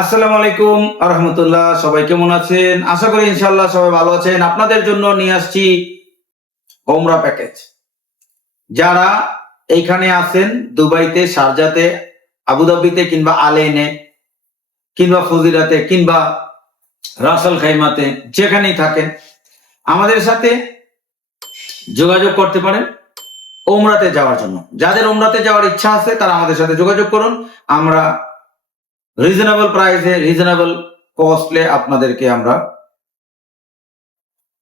আসসালামু আলাইকুম রহমতুল্লাহ, সবাই কেমন আছেন? আশা করি ইনশাল্লাহ সবাই ভালো আছেন। আপনাদের জন্য নিয়ে আসছি ওমরা প্যাকেজ। যারা এইখানে আছেন, দুবাইতে, শারজাতে, আবুধাবিতে কিংবা আলেনে, কিংবা ফজিরাতে কিংবা রাসেল খাইমাতে, যেখানেই থাকেন, আমাদের সাথে যোগাযোগ করতে পারেন ওমরাতে যাওয়ার জন্য। যাদের ওমরাতে যাওয়ার ইচ্ছা আছে, তারা আমাদের সাথে যোগাযোগ করুন। আমরা রিজনেবল প্রাইসে রিজনেবল কস্টলে আপনাদেরকে আমরা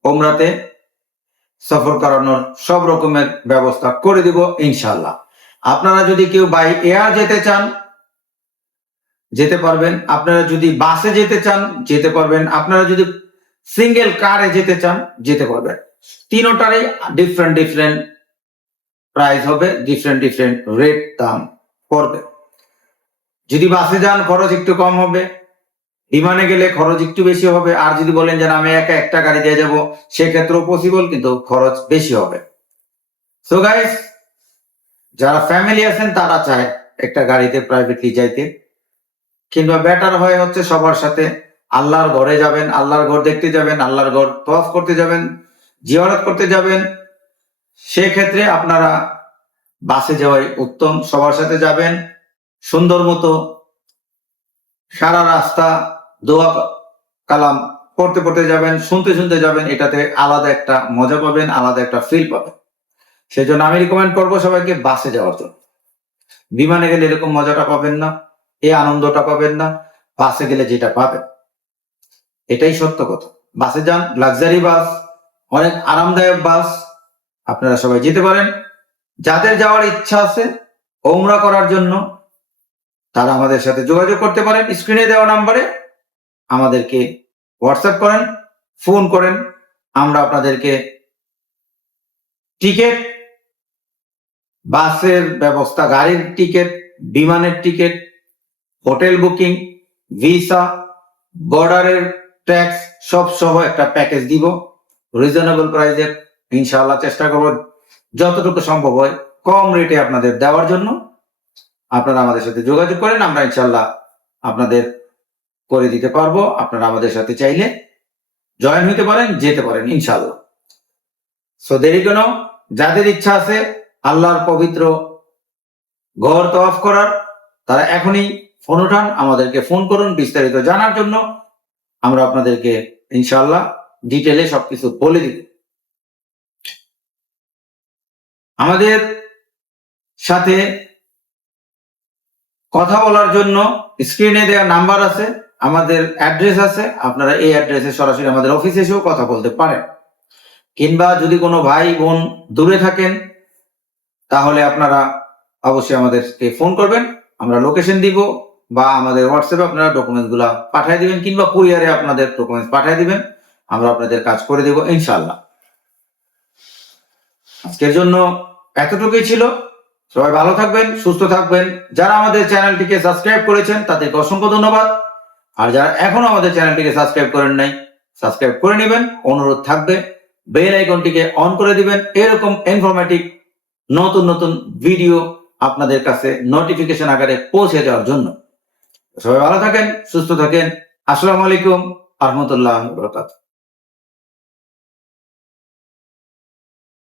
ওমরাতে সফর করানোর সব রকমের ব্যবস্থা করে দিব ইনশাল্লাহ আপনারা যদি কেউ বাই এয়ার যেতে চান, যেতে পারবেন। আপনারা যদি বাসে যেতে চান, যেতে পারবেন। আপনারা যদি সিঙ্গেল কারে যেতে চান, যেতে পারবেন। তিনোটারই ডিফারেন্ট ডিফারেন্ট প্রাইস হবে ডিফারেন্ট ডিফারেন্ট রেট দাম পড়বে। যদি বাসে যান, খরচ একটু কম হবে। বিমানে গেলে খরচ একটু বেশি হবে। আর যদি বলেন যে আমি একা একটা গাড়ি দিয়ে যাব, সেক্ষেত্রেও পসিবল কিন্তু খরচ বেশি হবে। সো গাইস যারা ফ্যামিলি আছেন, তারা চায় একটা গাড়িতে প্রাইভেটলি যাইতে। কিংবা বেটার হয় হচ্ছে সবার সাথে আল্লাহর ঘরে যাবেন, আল্লাহর ঘর দেখতে যাবেন, আল্লাহর ঘর তফ করতে যাবেন, জিয়ারত করতে যাবেন। সেক্ষেত্রে আপনারা বাসে যাওয়াই উত্তম। সবার সাথে যাবেন। সুন্দর মতো সারা রাস্তা দোয়া কালাম পড়তে পড়তে যাবেন, শুনতে শুনতে যাবেন, এটাতে আলাদা একটা মজা পাবেন, আলাদা একটা ফিল পাবেন। সেই জন্য আমি রিকমেন্ড করব সবাইকে বাসে যাওয়ার জন্য। বিমানে গেলে এরকম মজাটা পাবেন না এই আনন্দটা পাবেন না, বাসে গেলে যেটা পাবেন। এটাই সত্য কথা। বাসে যান লাক্সারি বাস, অনেক আরামদায়ক বাস, আপনারা সবাই যেতে পারেন। যাদের যাওয়ার ইচ্ছা আছে, ওমরা করার জন্য তারা আমাদের সাথে যোগাযোগ করতে পারেন স্ক্রিনে দেওয়া নাম্বারে আমাদেরকে হোয়াটসঅ্যাপ করেন ফোন করেন। আমরা আপনাদেরকে টিকিট বাসের ব্যবস্থা, গাড়ির টিকিট বিমানের টিকিট হোটেল বুকিং ভিসা বর্ডারের ট্যাক্স সব সহ একটা প্যাকেজ দিব। রিজনেবল প্রাইসে ইনশাআল্লাহ চেষ্টা করব, যতটুকু সম্ভব হয় কম রেটে আপনাদের দেওয়ার জন্য। আপনারা আমাদের সাথে যোগাযোগ করেন, আমরা ইনশাল্লাহ আপনাদের করে দিতে পারব। আপনারা আমাদের সাথে চাইলে জয়েন হইতে পারেন, যেতে পারেন ইনশাল্লাহ সো দেরি কেন? যাদের ইচ্ছা আছে আল্লাহর পবিত্র ঘর তফ করার, তারা এখনই ফোন উঠান, আমাদেরকে ফোন করুন বিস্তারিত জানার জন্য। আমরা আপনাদেরকে ইনশাল্লাহ ডিটেলে সবকিছু বলে দিব। আমাদের সাথে কথা বলার জন্য স্ক্রিনে দেওয়া নাম্বার আছে, আমাদের অ্যাড্রেস আছে, আপনারা এই অ্যাড্রেসে সরাসরি আমাদের অফিসে এসেও কথা বলতে পারেন। কিংবা যদি কোনো ভাই বোন দূরে থাকেন, তাহলে আপনারা অবশ্যই আমাদেরকে ফোন করবেন, আমরা লোকেশন দিব, বা আমাদের হোয়াটসঅ্যাপে আপনারা ডকুমেন্টসগুলা পাঠিয়ে দিবেন, কিংবা কুরিয়ারে আপনাদের ডকুমেন্টস পাঠিয়ে দিবেন, আমরা আপনাদের কাজ করে দেব ইনশাল্লাহ আজকের জন্য এতটুকুই ছিল। সবাই ভালো থাকবেন, সুস্থ থাকবেন। যারা আমাদের চ্যানেলটিকে সাবস্ক্রাইব করেছেন, তাদেরকে অসংখ্য ধন্যবাদ। আর যারা এখনও আমাদের চ্যানেলটিকে সাবস্ক্রাইব করেন নাই, সাবস্ক্রাইব করে নেবেন, অনুরোধ থাকবে। বেল আইকনটিকে অন করে দিবেন, এরকম ইনফরমেটিভ নতুন নতুন ভিডিও আপনাদের কাছে নোটিফিকেশন আকারে পৌঁছে দেওয়ার জন্য। সবাই ভালো থাকেন, সুস্থ থাকেন। আসসালামু আলাইকুম, আহমতুল্লাহ বরকাত